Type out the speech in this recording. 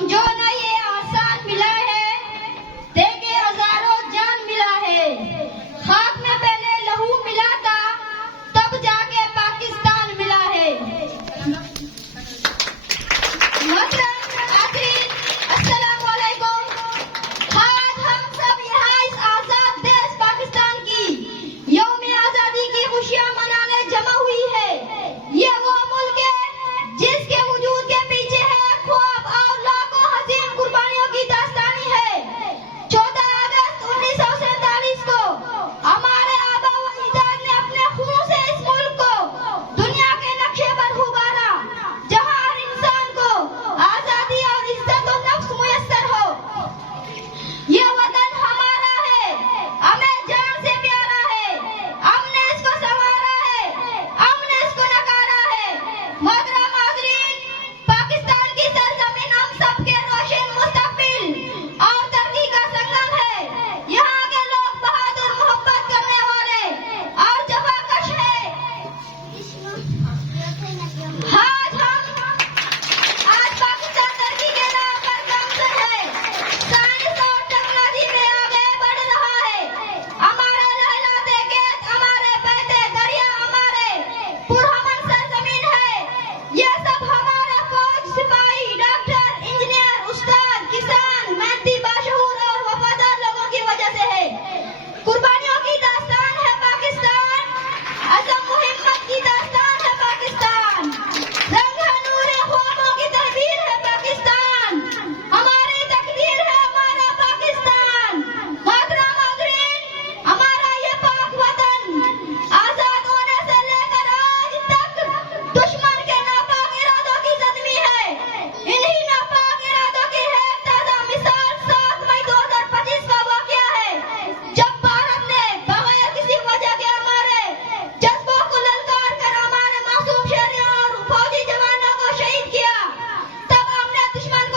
समझो ना ये आसान मिला है, देके हजारों जान मिला है। खाक में पहले लहू मिला था, तब जाके पाकिस्तान मिला है। अस्सलाम वालेकुम। आज हम सब यहाँ इस आजाद देश पाकिस्तान की यौम आजादी की खुशियाँ मनाने जमा हुई है। ये वो मुल्क है जिसके वजूद के पीछे है ख्वाब और लाखों हसीन कुर्बानियों की दास्तानी है। 14 अगस्त 1947 को हमारे आबा व अजदाद ने अपने खून से इस मुल्क को दुनिया के नक्शे पर उभारा, जहाँ हर इंसान को आजादी और इज्जत और नफ्स मुयस्सर हो। ये वतन हमारा है, हमें जान से प्यारा है, हमने इसको संवारा है, हमने इसको नकारा है। मोहतरम हाज़रीन, पाकिस्तान की सरजमीन हम सबके रोशन मुस्तकबिल और तरक्की का संगम है। यहाँ के लोग बहादुर, मोहब्बत करने वाले और जफाकश है। आज पाकिस्तान तरक्की के राह पर गामज़न है, साइंस और टेक्नोलॉजी में आगे बढ़ रहा है। हमारे लहलाते खेत, हमारे बहते दरिया, हमारे पुरअमन सरजमीन है। ये सब हमारे फौज, सिपाही, डॉक्टर, इंजीनियर, उस्ताद, किसान, मेहनती, बाशऊर और वफादार लोगों की वजह से है। कुर्बानियों की दास्तान है पाकिस्तान, अज़म व हिम्मत की दास्तान है पाकिस्तान, रंग नूरे ख्वाबों की तहबीर है पाकिस्तान, हमारी तकदीर है हमारा पाकिस्तान। मोहतरम हाज़रीन, हमारा ये पाक वतन आजाद होने से लेकर आज तक दुश्मन के नापाक इरादों की ज़दमी है। इन्हीं नापाक इरादों की है ताज़ा मिसाल 7 मई 2025 का वाक़या है, जब भारत ने बगैर किसी वजह के हमारे जज्बों को ललकार कर हमारे मासूम शहरियों और फौजी जवानों को शहीद किया। तब हमने दुश्मन